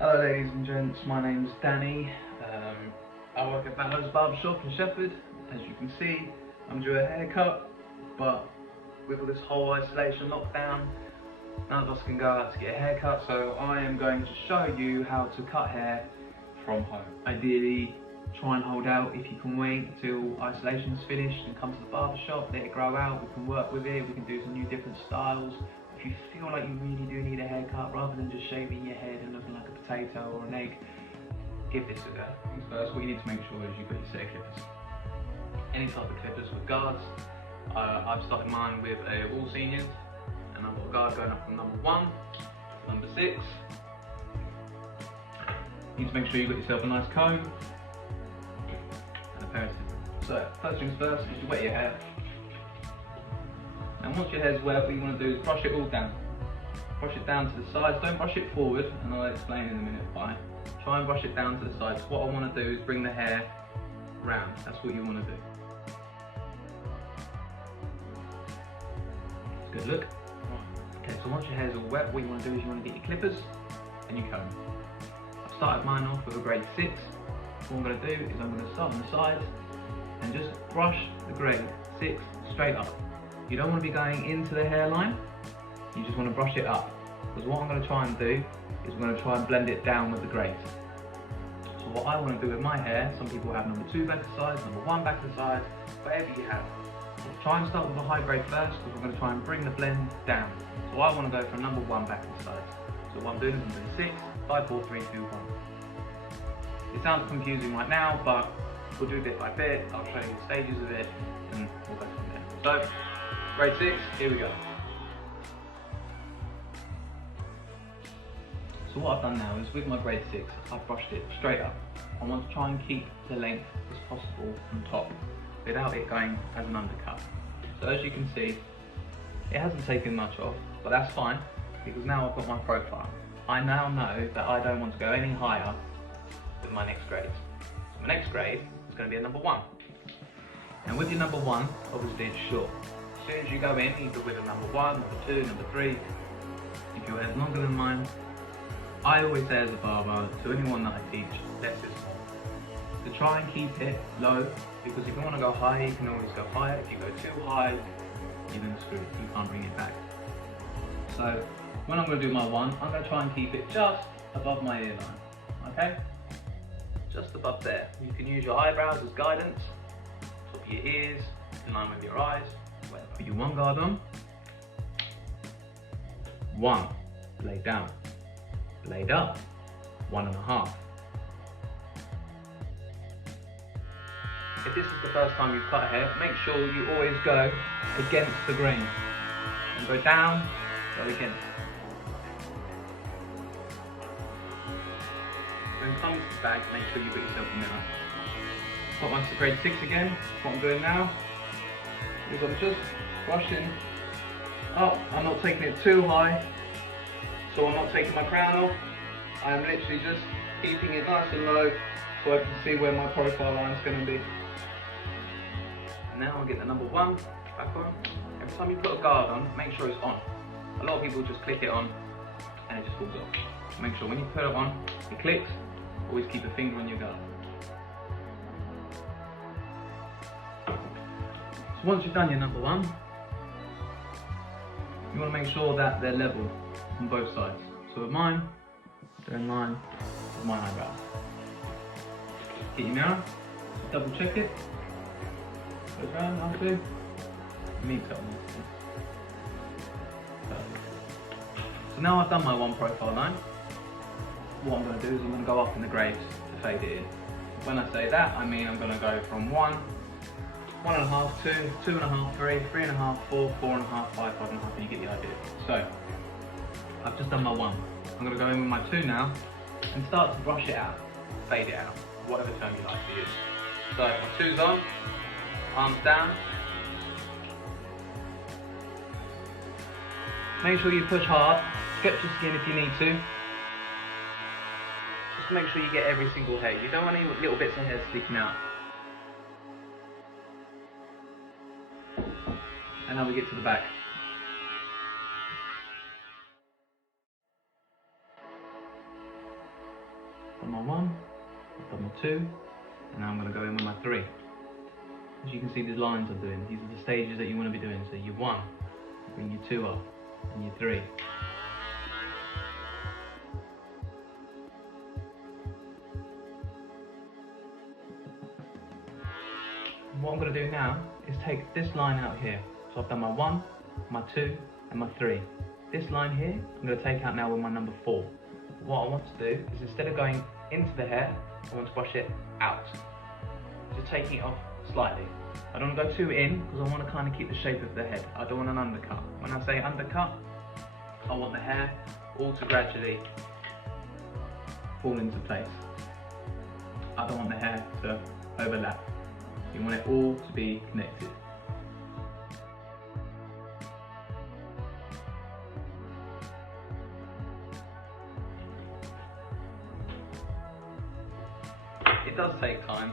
Hello ladies and gents, my name's Danny. I work at Vallo's Barbershop in Sheffield. As you can see, I'm due a haircut, but with all this whole isolation lockdown, none of us can go out to get a haircut, so I am going to show you how to cut hair from home. Ideally, try and hold out if you can wait until isolation's finished and come to the barbershop, let it grow out, we can work with it, we can do some new different styles. If you feel like you really do need a haircut, rather than just shaving your head and looking like a potato or an egg, give this a go. First, what you need to make sure is you've got your set of clippers. Any type of clippers with guards. I've started mine with a All Seniors, and I've got a guard going up from number 1 to number 6. You need to make sure you've got yourself a nice comb and a pair of scissors. So, first things first is you wet your hair. And once your hair's wet, what you want to do is brush it all down. Brush it down to the sides, don't brush it forward, and I'll explain in a minute why. Try and brush it down to the sides. What I want to do is bring the hair round, that's what you want to do. It's a good look. Okay, so once your hair's all wet, what you want to do is you want to get your clippers and your comb. I've started mine off with a grade 6. What I'm going to do is I'm going to start on the sides and just brush the grade 6 straight up. You don't want to be going into the hairline, you just want to brush it up. Because what I'm going to try and do is I'm going to try and blend it down with the grade. So what I want to do with my hair, some people have number 2 back to sides, number 1 back to sides, whatever you have. Try and start with a high grade first, because we're going to try and bring the blend down. So I want to go for number 1 back to sides. So what I'm doing is I'm doing 6, 5, 4, 3, 2, 1. It sounds confusing right now, but we'll do bit by bit. I'll show you the stages of it, and we'll go from there. So, grade 6, here we go. So what I've done now is with my grade 6, I've brushed it straight up. I want to try and keep the length as possible on top, without it going as an undercut. So as you can see, it hasn't taken much off, but that's fine, because now I've got my profile. I now know that I don't want to go any higher with my next grade. So my next grade is going to be a number 1. And with your number 1, obviously it's short. As soon as you go in, either with a number 1, number 2, number 3, if your hair's longer than mine, I always say as a barber, to anyone that I teach, less is more. To try and keep it low, because if you want to go high, you can always go higher. If you go too high, you're going to screw it, you can't bring it back. So, when I'm going to do my 1, I'm going to try and keep it just above my earline, okay? Just above there. You can use your eyebrows as guidance, top of your ears, in line with your eyes. Put your 1 guard on. 1, blade down, blade up, 1.5. If this is the first time you've cut hair, make sure you always go against the grain. And go down, go against. Then come to the back, make sure you put yourself a mirror. Got my grade 6 again. What I'm doing now is I'm just brushing up. I'm not taking it too high, so I'm not taking my crown off. I'm literally just keeping it nice and low so I can see where my profile line is going to be. Now I'll get the number 1 back on. Every time you put a guard on, make sure it's on. A lot of people just click it on and it just falls off. Make sure when you put it on, it clicks. Always keep a finger on your guard. So once you've done your number 1, you want to make sure that they're level on both sides. So with mine, they're in line with my eyebrows. Get your mirror, double check it, goes round, 1, 2, meets up. So now I've done my 1 profile line, what I'm going to do is I'm going to go up in the grades to fade it in. When I say that, I mean I'm going to go from 1, 1.5, 2, 2.5, 3, 3.5, 4, 4.5, 5, 5.5, and you get the idea. So, I've just done my 1. I'm going to go in with my 2 now, and start to brush it out, fade it out, whatever term you like to use. So, my 2's on, arms down. Make sure you push hard, stretch your skin if you need to. Just make sure you get every single hair. You don't want any little bits of hair sticking out. And now we get to the back. done my 1, I've done my 2, and now I'm going to go in with my 3. As you can see, these lines I'm doing, these are the stages that you want to be doing. So your 1, bring your 2 up, and your 3. What I'm going to do now is take this line out here. So I've done my 1, my 2, and my 3. This line here, I'm going to take out now with my number 4. What I want to do is, instead of going into the hair, I want to brush it out. Just taking it off slightly. I don't want to go too in, because I want to kind of keep the shape of the head. I don't want an undercut. When I say undercut, I want the hair all to gradually fall into place. I don't want the hair to overlap. You want it all to be connected. It does take time,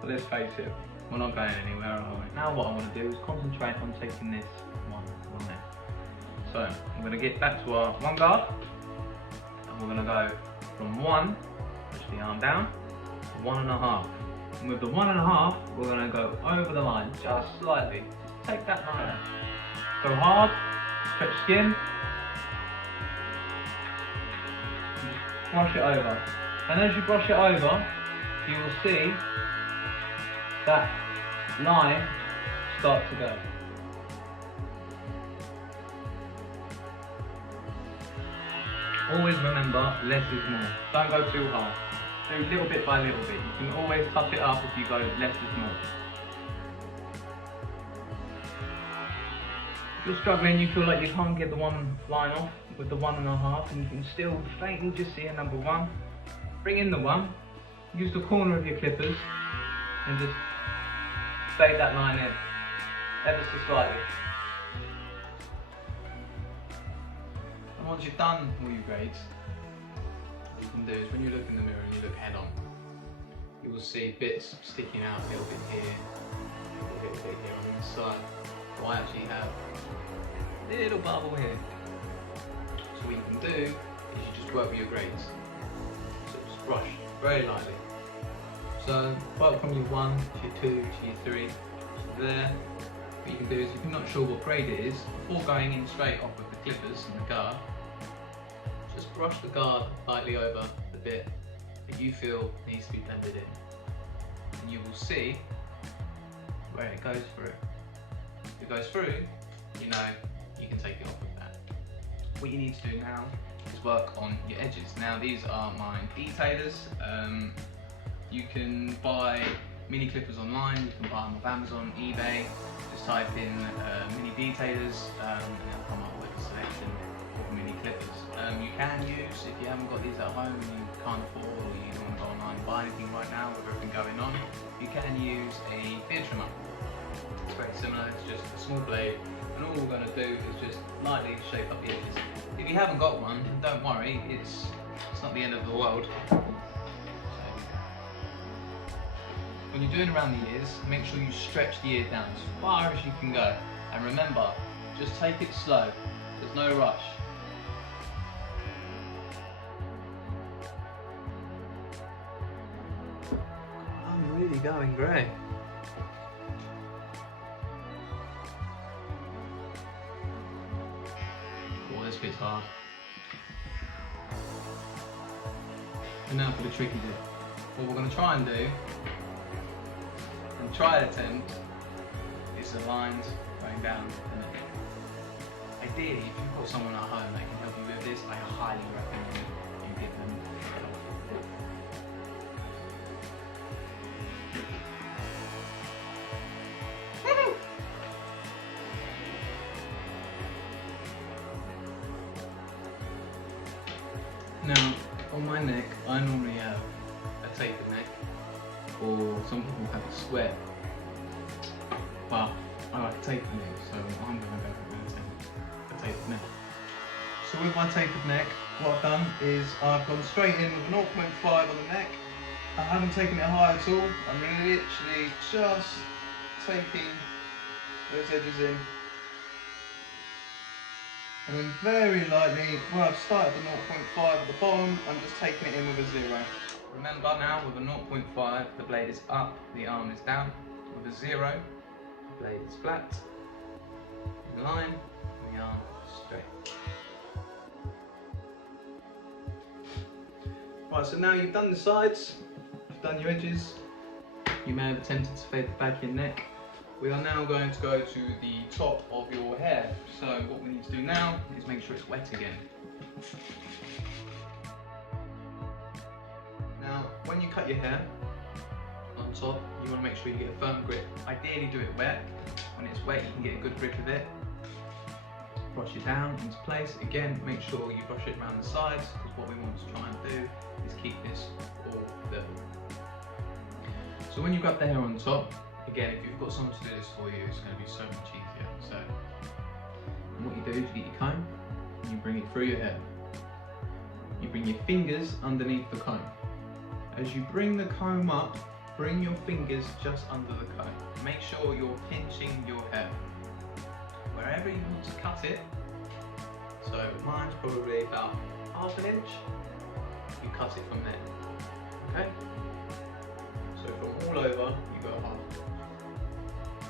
but let's face it, we're not going anywhere, are we? Now what I want to do is concentrate on taking this one line. So I'm going to get back to our 1 guard, and we're going to go from 1, push the arm down, to 1.5. And with the 1.5, we're going to go over the line, just slightly. Just take that line out. Go hard, stretch skin, and just brush it over. And as you brush it over, you will see that line start to go. Always remember, less is more. Don't go too hard. Do little bit by little bit. You can always touch it up if you go less is more. If you're struggling, you feel like you can't get the 1 line off with the 1.5, and you can still faintly just see a number 1. Bring in the 1. Use the corner of your clippers and just fade that line in, ever so slightly. And once you've done all your grades, what you can do is, when you look in the mirror and you look head on, you will see bits sticking out a little bit here, a little bit here on the side. So I actually have a little bubble here. So what you can do is you just work with your grades. So just brush very lightly. So work from your 1 to your 2 to your 3 to there. What you can do is, if you're not sure what grade it is, before going in straight off with the clippers and the guard, just brush the guard lightly over the bit that you feel needs to be blended in. And you will see where it goes through. If it goes through, you know you can take it off with that. What you need to do now is work on your edges. Now these are my detailers. You can buy mini clippers online, you can buy them off Amazon, eBay. Just type in mini detailers and it'll come up with a selection of mini clippers. You can use, if you haven't got these at home and you can't afford, or you don't want to go online and buy anything right now with everything going on, you can use a beard trimmer. It's very similar, it's just a small blade, and all we're going to do is just lightly shape up the edges. If you haven't got one, don't worry, it's not the end of the world. When you're doing around the ears, make sure you stretch the ear down as far as you can go. And remember, just take it slow. There's no rush. I'm really going grey. Oh, this bit's hard. And now for the tricky bit. What we're going to try and do, and try attempt, is the lines going down the neck. Ideally, if you've got someone at home that can help you with this, I highly recommend you give them help. Now, on my neck, I normally have a tapered neck, or some people have a square, but I like a tapered neck, so I'm going to go for a tapered neck. So with my tapered neck, what I've done is I've gone straight in with 0.5 on the neck. I haven't taken it high at all. I'm literally just taking those edges in And then very lightly, where I've started the 0.5 at the bottom, I'm just taking it in with a 0. Remember now, with a 0.5, the blade is up, the arm is down. With a 0, the blade is flat, in line, and the arm straight. Right, so now you've done the sides, you've done your edges, you may have attempted to fade the back of your neck. We are now going to go to the top of your hair. So what we need to do now is make sure it's wet again. Now, when you cut your hair on top, you want to make sure you get a firm grip. Ideally do it wet. When it's wet, you can get a good grip of it. Brush it down into place. Again, make sure you brush it around the sides, because what we want to try and do is keep this all level. So when you've got the hair on top, again, if you've got someone to do this for you, it's going to be so much easier. So what you do is you get your comb and you bring it through your hair. You bring your fingers underneath the comb. As you bring the comb up, bring your fingers just under the comb. Make sure you're pinching your hair. Wherever you want to cut it, so mine's probably about ½ an inch, you cut it from there, okay? So from all over, you go half.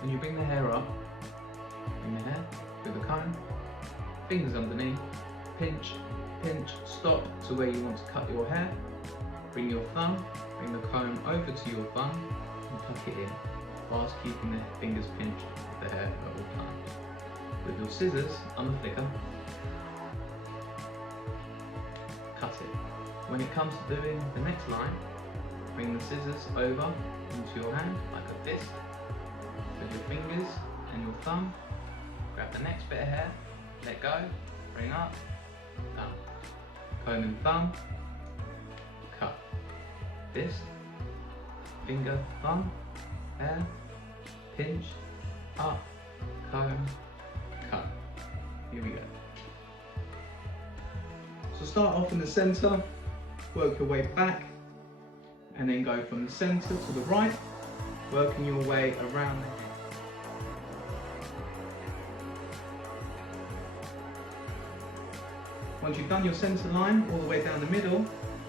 When you bring the hair up, bring the hair through the comb, fingers underneath, pinch, pinch, stop to where you want to cut your hair, bring your thumb, bring the comb over to your thumb and tuck it in, whilst keeping the fingers pinched with the hair at all times. With your scissors on the flicker, cut it. When it comes to doing the next line, bring the scissors over into your hand like a fist. With your fingers and your thumb, grab the next bit of hair, let go, bring up, down. Comb and thumb, cut. Fist, finger, thumb, hair, pinch, up, comb, cut. Here we go. So start off in the centre, work your way back, and then go from the centre to the right, working your way around the head. Once you've done your centre line all the way down the middle,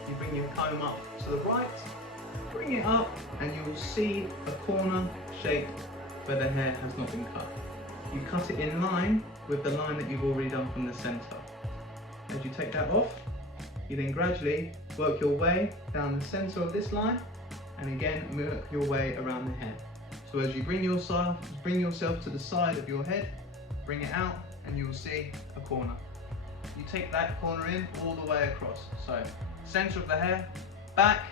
you bring your comb up to the right, bring it up, and you will see a corner shape where the hair has not been cut. You cut it in line with the line that you've already done from the centre. As you take that off, you then gradually work your way down the centre of this line, and again work your way around the head. So as you bring yourself to the side of your head, bring it out, and you will see a corner. You take that corner in all the way across. So centre of the hair, back,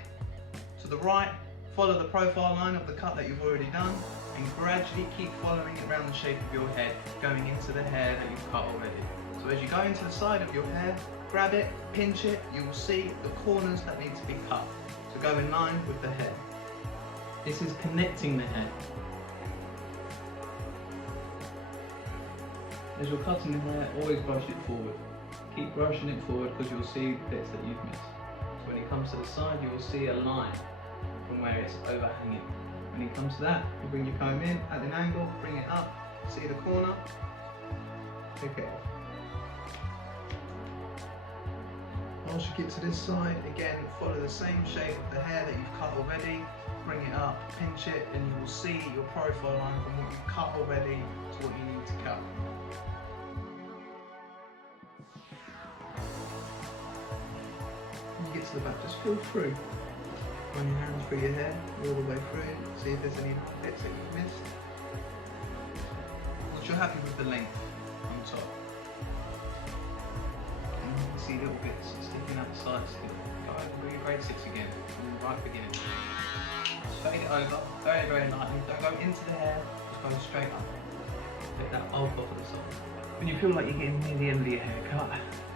to the right, follow the profile line of the cut that you've already done, and gradually keep following it around the shape of your head, going into the hair that you've cut already. So as you go into the side of your hair, grab it, pinch it, you will see the corners that need to be cut. So go in line with the hair. This is connecting the hair. As you're cutting the hair, always brush it forward. Keep brushing it forward because you'll see bits that you've missed. So when it comes to the side, you will see a line from where it's overhanging. When it comes to that, you bring your comb in at an angle, bring it up, see the corner, take it off. Once you get to this side, again, follow the same shape of the hair that you've cut already, bring it up, pinch it, and you will see your profile line from what you've cut already to what you need to cut. When you get to the back, just feel through. Run your hands through your hair, all the way through, see if there's any bits that you've missed. Once you're happy with the length on top, and you can see little bits sticking out the sides still. Go over your grade 6 again, from the right beginning. Just fade it over, very, very lightly. Don't go into the hair, just go straight up. Take that bulk off of the side. When you feel like you're getting near the end of your haircut,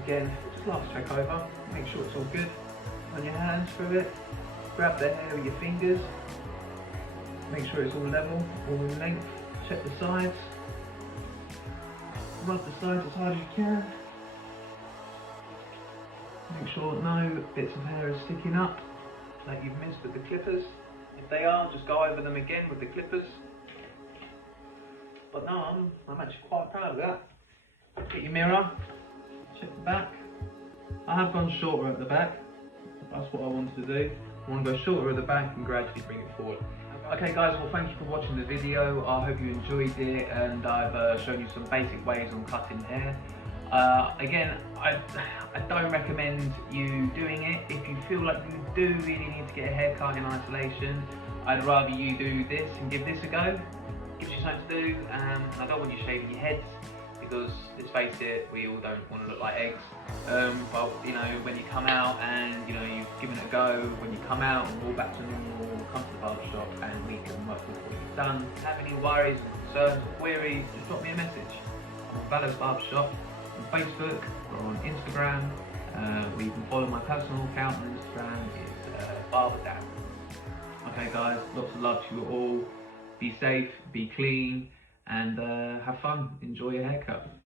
again, just last check over, make sure it's all good. Run your hands through it, grab the hair with your fingers, make sure it's all level, all in length, check the sides, rub the sides as hard as you can, make sure no bits of hair are sticking up like you've missed with the clippers. If they are, just go over them again with the clippers. But no, I'm actually quite proud of that. Get your mirror, check the back. I have gone shorter at the back. That's what I wanted to do. I want to go shorter at the back and gradually bring it forward. Okay guys, well thank you for watching the video. I hope you enjoyed it, and I've shown you some basic ways on cutting hair. Again, I don't recommend you doing it. If you feel like you do really need to get a haircut in isolation, I'd rather you do this and give this a go. Gives you something to do, and I don't want you shaving your heads, because let's face it, we all don't want to look like eggs. But you know, when you come out and you know you've given it a go, when you come out and walk back to normal, come to the barber shop and we can work with what you've done. If you have any worries, concerns, or queries, just drop me a message. I'm on Vallo's Barbershop on Facebook or on Instagram. Or you can follow my personal account on Instagram. It's BarberDad. Okay guys, lots of love to you all. Be safe, be clean, and have fun. Enjoy your haircut.